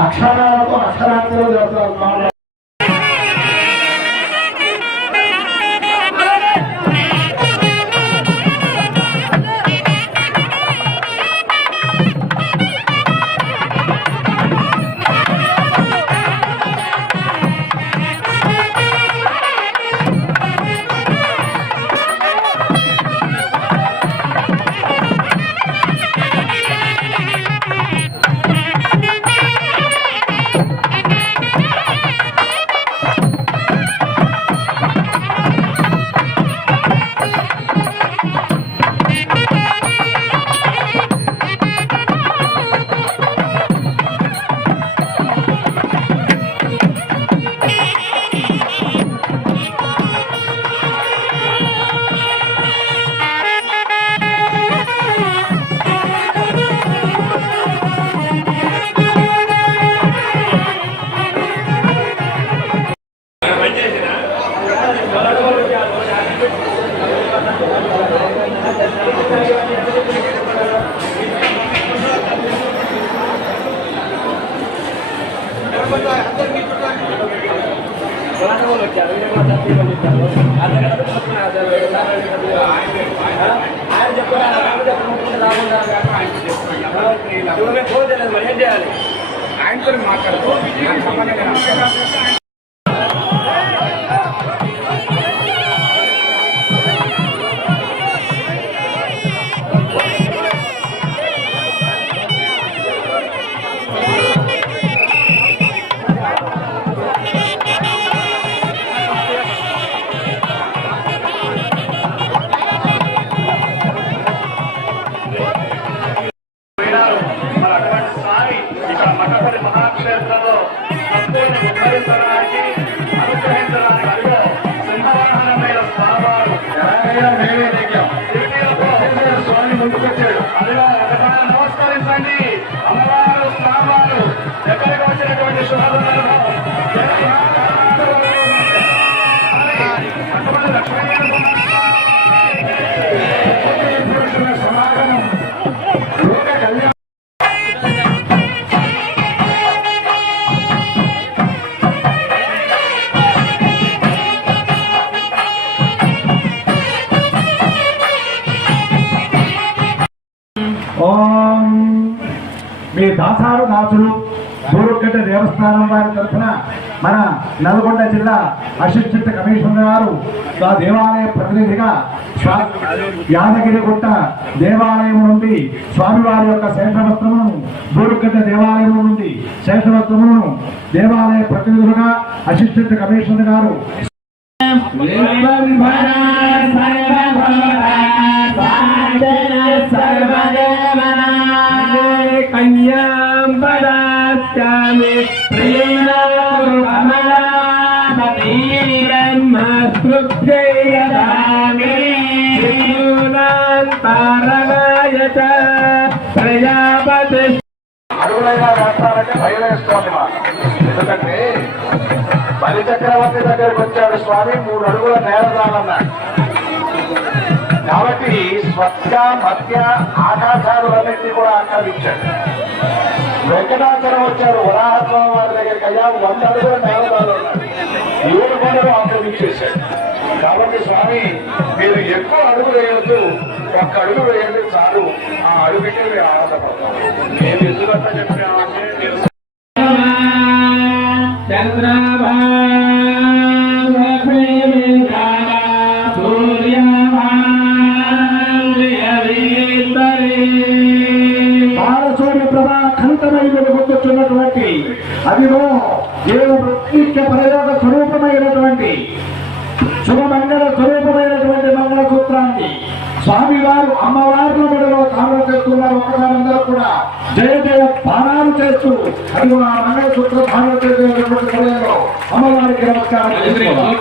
అక్షరాలకు అక్షరాంతరం జరుగుతారు. ఆయనతో మాట్లాడుతూ నమస్కరించండి. అమ్మవారు స్నానాలు దగ్గరకు వచ్చినటువంటి సమాగమం మీ దాసారు దాసులు బూరుగడ్డ దేవస్థానం వారి తరఫున మన నల్గొండ జిల్లా అసిస్టెంట్ కమిషనర్ గారు ఆ దేవాలయ ప్రతినిధిగా యాదగిరిగుట్ట దేవాలయం నుండి స్వామివారి యొక్క శేషవస్త్రమును బూరుగడ్డ దేవాలయం నుండి శేషవస్త్రమును దేవాలయ ప్రతినిధులుగా అసిస్టెంట్ కమిషనర్ గారు కన్యాం పదాస్యామి ప్రియామృత్యైరదామి ప్రజాపతి అడుగులైనా వేస్తారంటే భయం వేస్తోంది మా. ఎందుకంటే బలి చక్రవర్తి దగ్గరికి వచ్చాడు స్వామి, 3 అడుగుల నేలదాలన్నాడు. కాబట్టి స్వచ్ఛ మధ్య ఆకాశాలు అన్నింటినీ కూడా ఆక్రమించాడు. వెంకటాచలం వచ్చాడు వరాహస్వామి వారి దగ్గరికి, అయ్యా 100 అడుగుల నేలదాలు ఉన్నాడు, 7 కొండలు ఆక్రమించేశాడు. కాబట్టి స్వామి మీరు ఎక్కువ అడుగు వేయొద్దు, 1 అడుగు వేయండి చాలు, ఆ అడుగుకి మీరు ఆనందపడతాం. నేను ఎందుకంతా చెప్పామంటే మీరు వెలుగొందుతున్నటువంటి అదిగో దేవుడు ప్రత్యేక ప్రయోగ స్వరూపమైనటువంటి శుభమంగళ స్వరూపమైనటువంటి మంగళసూత్రాన్ని స్వామివారు అమ్మవార్ల మెడలో తాళం చేస్తున్నారు. ఒకసారందరూ కూడా జయ జయ బాణాలు చేస్తూ అది ఆ మంగళసూత్ర ధారణ చేసేటువంటి సమయంలో అమ్మవారికి నమస్కారం చేసుకోవాలి.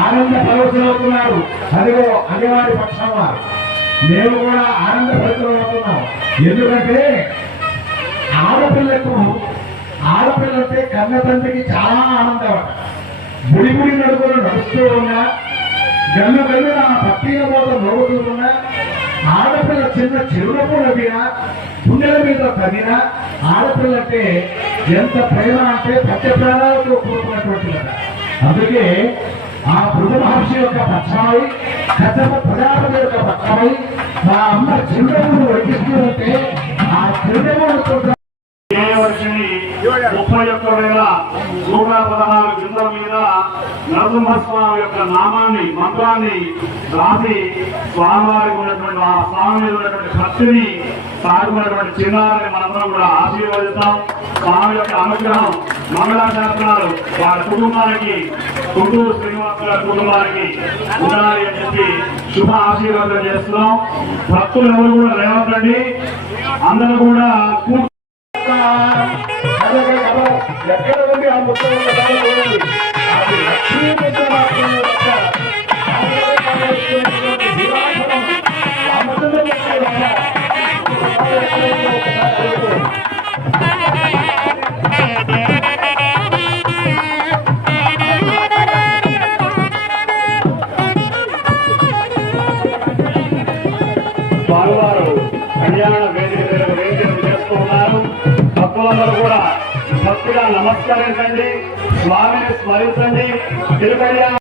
ఆనంద పరవశులవుతున్నారు. అదిగో అనివారి పక్షం వారు మేము కూడా ఆనంద భరితులవుతున్నాం. ఎందుకంటే ఆడపిల్లంటే కన్న తండ్రికి చాలా ఆనందం. గుడి గుడి నడుపులు నడుస్తూ ఉన్నా, గల్లు గల్లు ఆ భక్తిగా మోత నవ్వుతున్నా, ఆడపిల్ల చిన్న చిరునవ్వు నవ్వినా, గుండెల మీద తగిన ఆడపిల్లంటే ఎంత ప్రేమ అంటే పచ్చ ప్రాణాలతో కూడుకున్నటువంటి కదా. అందుకే ఆ బృహ మహర్షి యొక్క పక్షమై, కథమ ప్రజాపతి యొక్క పక్షమై మా అమ్మ చిరునవ్వును వడ్డిస్తూ ఉంటే ఆ చిరునవ్వులతో 31,116 గింజల మీద నరసింహస్వామి యొక్క నామాన్ని మంత్రాన్ని రాసి స్వామివారికి ఉన్నటువంటి ఆ స్వామి మీద ఉన్నటువంటి భక్తిని సాగుతున్నటువంటి చిన్నారిని మనందరం కూడా ఆశీర్వదిస్తాం. స్వామి యొక్క అనుగ్రహం మంగళాశాసనాలు వారి కుటుంబానికి, గుంటూరు శ్రీనివాస గారి కుటుంబానికి ఉండాలి అని చెప్పి శుభ ఆశీర్వాదం చేస్తున్నాం. భక్తులు ఎవరు కూడా లేవకండి, అందరూ కూడా ఎక్కడ ఉంది ఆ ముఖ్యం లక్ష్మీ ముద్ర స్వామివారు కళ్యాణ వేదిక చేస్తూ ఉన్నారు. భక్తులందరూ కూడా భక్తిగా నమస్కరించండి, స్వామిని స్మరించండి. తిరుకళ్యాణ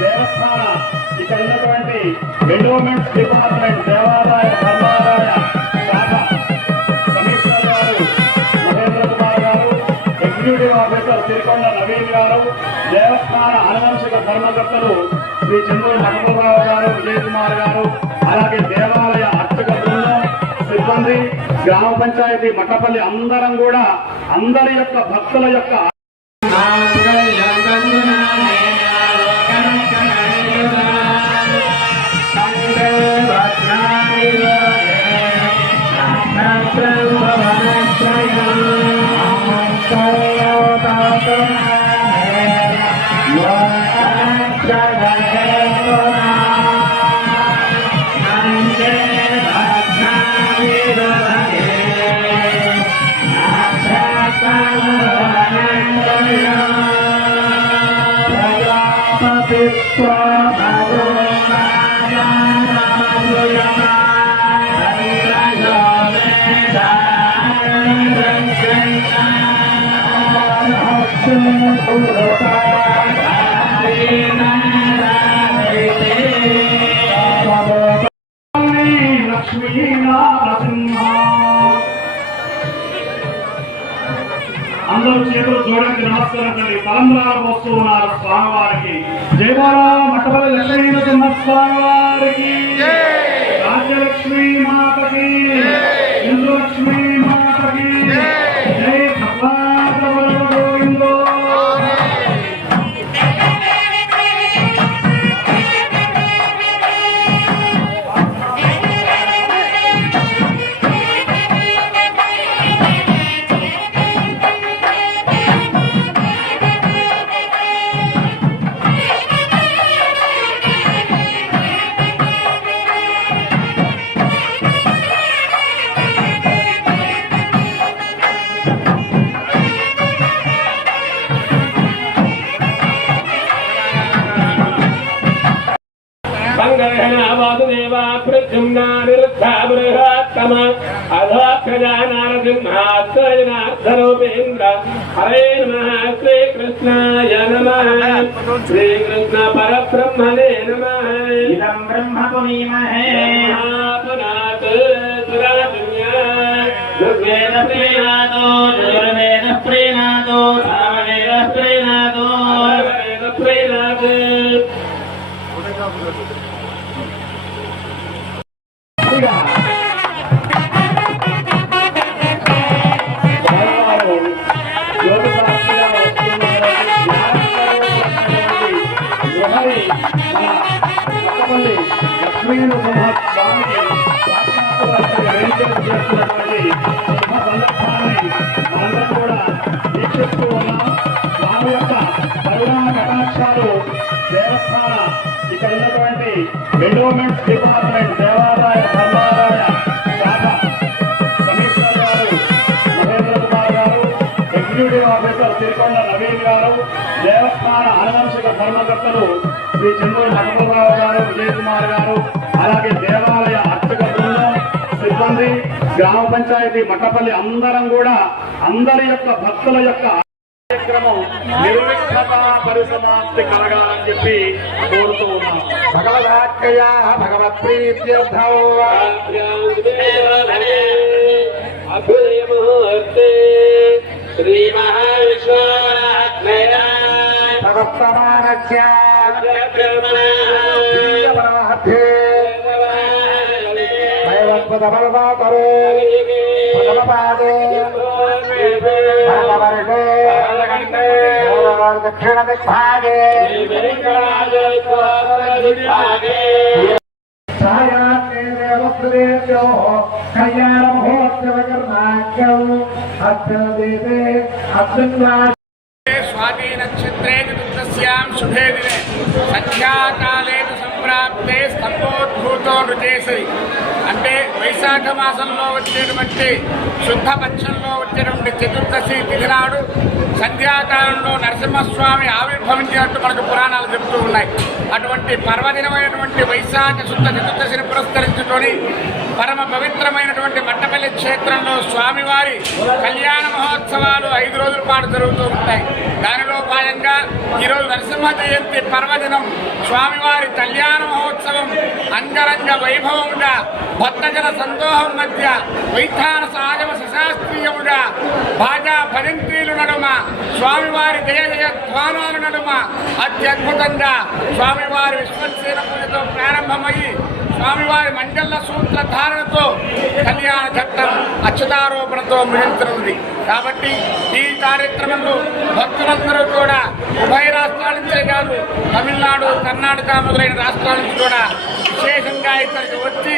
దేవస్థాన ఇక్కడ ఉన్నటువంటి ఎండోమెంట్స్ డిపార్ట్మెంట్ దేవాదాయ ధర్మాదాయ శాఖ కమిషనర్ గారు మహేంద్ర కుమార్ గారు, ఎగ్జిక్యూటివ్ ఆఫీసర్ సిరికొండ నవీన్ గారు, దేవస్థాన అనువంశిక ధర్మకర్తలు శ్రీ చంద్రుడు మహబూబరావు గారు, విజయ్ కుమార్ గారు, అలాగే దేవాలయ అర్చక బృందం సిబ్బంది, గ్రామ పంచాయతీ మట్టపల్లి అందరం కూడా అందరి యొక్క భక్తుల యొక్క Yeah. అందరూ చేతులు చూడండి, నమస్కారం తల్లి. తలంబ్రాలు పోస్తూ ఉన్నారు స్వామివారికి. జై బోలో మట్టపల్లి లక్ష్మీ నరసింహస్వామి వారికి, రాజ్యలక్ష్మీ మాతకి, హిందూలక్ష్మీ మాతకి, జై భగవాన్ గోవిందో. वासुदेवा प्रद्युम्ना निरुद्धा बृहत्तम अधोक्षजानारसिंहात्मजनार्दनोपेन्द्र हरे नमः श्रीकृष्णाय नमः श्रीकृष्ण परब्रह्मणे नमः इदं ब्रह्म पुनीमहे पुनात् सुराजन्या ऋग्वेद प्रीणादो यजुर्वेद प्रीणादो सामवेद प्रीणादो वेद प्रीणात् దేవస్థాన ఇక్కడ ఉన్నటువంటి ఎండోమెంట్స్ డిపార్ట్మెంట్ దేవాదాయ ధర్మాదాయ శాఖ కమిషనర్ గారు మహేంద్ర కుమార్ గారు, ఎగ్జిక్యూటివ్ ఆఫీసర్ సిరికొండ నవీన్ గారు, దేవస్థాన అనువంశిక ధర్మకర్తలు శ్రీ చంద్రుడు మహబూబారావు గారు, విజయ్ కుమార్ గారు, అలాగే దేవాలయ అర్చక బృందం సిబ్బంది, గ్రామ పంచాయతీ మట్టపల్లి అందరం కూడా అందరి యొక్క భక్తుల యొక్క కార్యక్రమం నిర్విఘ్నత పరిసమాప్తి కలగాలని చెప్పి కోరుతూ ఉన్నాం. భగవదాఖ్యయా భగవత్ప్రీత్యర్థం अभ्युदयमुहूर्ते श्रीमहाविश्वनाथमया భగవత్తమానస్య ब्रह्मणाध्ये దైవత్వదమల్వాకరో ప్రథమపాదే భగవర్షే దక్షిణ దిగ్భాగే ఛాయాదేవస్దేవ్యో కళ్యాణ మహోత్సవ కర్మాఖ్యం అత్యదేవే అత్యంగా स्वाति नक्षत्रे चतुर्थस्यां शुभे दिने संध्याकाले संप्राप्ते स्తంభోద్భూతో నృచేసరి అంటే వైశాఖ మాసంలో వచ్చేటువంటి శుద్ధ పక్షంలో వచ్చేటువంటి చతుర్దశి తిథి నాడు సంధ్యాకాలంలో నరసింహస్వామి ఆవిర్భవించినట్టు మనకు పురాణాలు చెబుతూ ఉన్నాయి. అటువంటి పర్వదినమైనటువంటి వైశాఖ శుద్ధ చతుర్దశిని పురస్కరించుకొని పరమ పవిత్రమైనటువంటి మట్టపల్లి క్షేత్రంలో స్వామివారి కళ్యాణ మహోత్సవాలు 5 రోజుల పాటు జరుగుతూ ఉంటాయి. దానిలో భాగంగా ఈరోజు నరసింహ జయంతి పర్వదినం స్వామివారి కళ్యాణ మహోత్సవం అంగరంగ వైభవంగా భక్తజన సందోహం మధ్య వైఖాన సహజమ శశాస్త్రీయముగా బాజా భజంత్రీలు నడుమ స్వామివారి జయ జయ ధ్వానాల నడుమ అత్యద్భుతంగా స్వామివారి విశ్వసేన పూజతో ప్రారంభమయ్యి స్వామివారి మండల సూత్ర ధారణతో కళ్యాణ ఘట్టం అక్షతారోపణతో ముగించనుంది. కాబట్టి ఈ కార్యక్రమంలో భక్తులందరూ కూడా ఉభయ రాష్ట్రాల నుంచే కాదు, తమిళనాడు, కర్ణాటక మొదలైన రాష్ట్రాల నుంచి కూడా విశేషంగా ఇక్కడికి వచ్చి